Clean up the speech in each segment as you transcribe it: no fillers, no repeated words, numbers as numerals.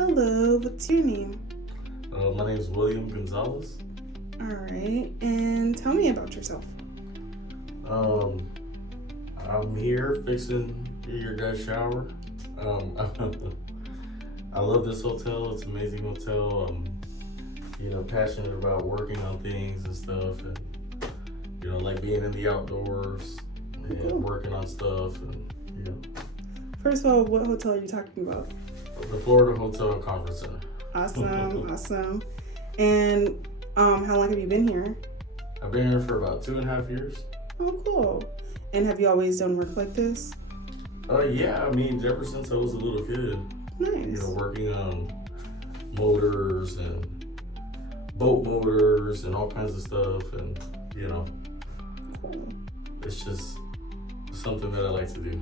Hello, what's your name? My name is William Gonzalez. All right, and tell me about yourself. I'm here fixing your guys' shower. I love this hotel. It's an amazing hotel. I'm passionate about working on things and stuff, and like being in the outdoors and Cool. working on stuff, and First of all, what hotel are you talking about? the Florida Hotel and Conference Center. Awesome, awesome. And how long have you been here? I've been here for about 2.5 years. Oh, cool. And have you always done work like this? Yeah, I mean, ever since I was a little kid, Nice. working on motors and boat motors and all kinds of stuff, and Cool. it's just something that I like to do.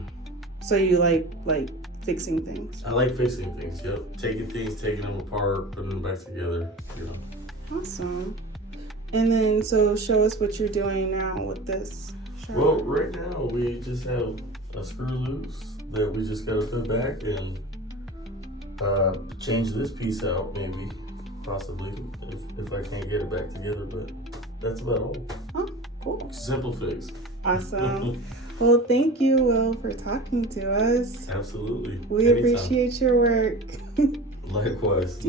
So you like fixing things? I like fixing things. Yep, taking them apart, putting them back together. Awesome. And then, so show us what you're doing now with this shower. Well, right now we just have a screw loose that we just gotta put back and change this piece out, maybe, possibly, if I can't get it back together. But that's about all. Oh, cool. Simple fix. Awesome. Well, thank you, Will, for talking to us. Absolutely. We Anytime. appreciate your work. Likewise.